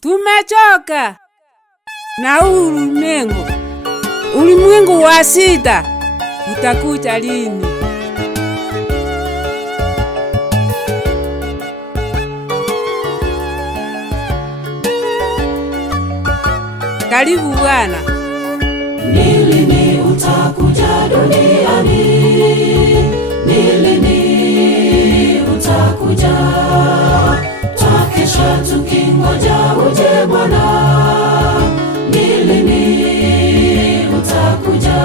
Tumechoka na huu ulimwengu. Ulimwengu wa sita utakuja lini? Karibu Bwana. Ni lini utakuja duniani? Ni lini utakuja? Twakesha tukingoja uje Bwana. Ni lini utakuja?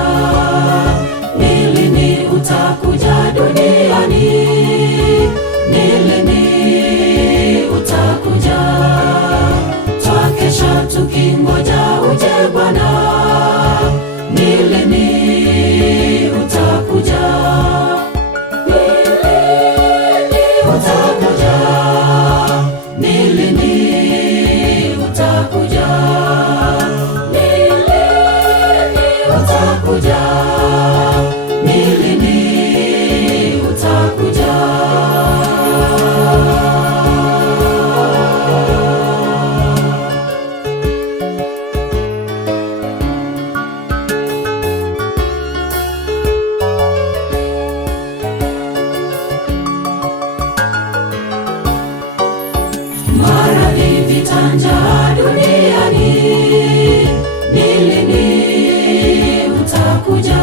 Ni lini utakuja duniani? Ni lini utakuja? Twakesha tukingoja uje Bwana. Ni lini utakuja? Ni lini utakuja? Ni lini utakuja? Ni lini utakuja? Ni lini utakuja? Maradhi, vita, njaa duniani, ni lini utakuja?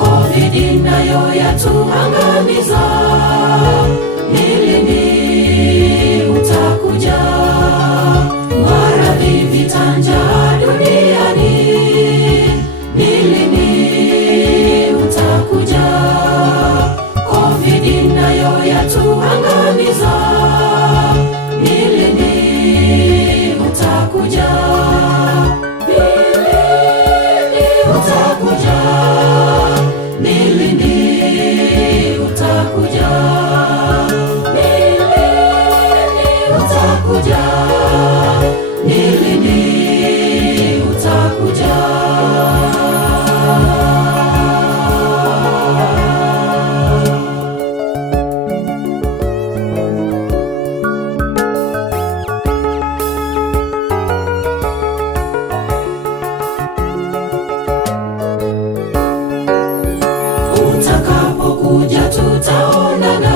Covid nayo yatuangamiza, ni lini utakuja? Maradhi, vita, njaa duniani, ni lini utakuja? Covid nayo yatuangamiza, ni lini utakuja? Ni lini utakuja? Ni lini utakuja? Ni lini utakuja? Ni lini utakuja? Utakapokuja tutaonana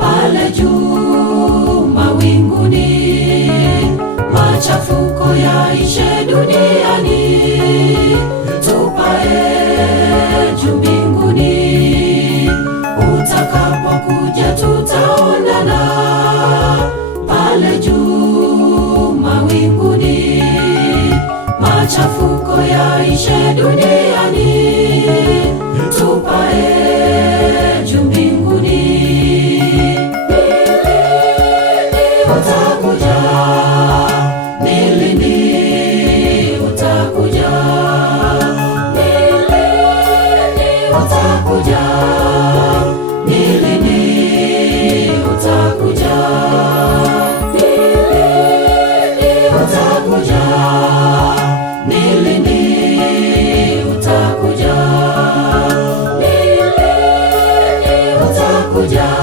pale juu mawinguni, machafuko yaishe duniani, tupae juu mbinguni. Utakapokuja tutaonana pale juu mawinguni, machafuko yaishe duniani, tupae juu mbinguni. Ni lini utakuja? Ni lini utakuja? Ni lini utakuja? Ni lini utakuja? Ni lini utakuja? Ni lini utakuja?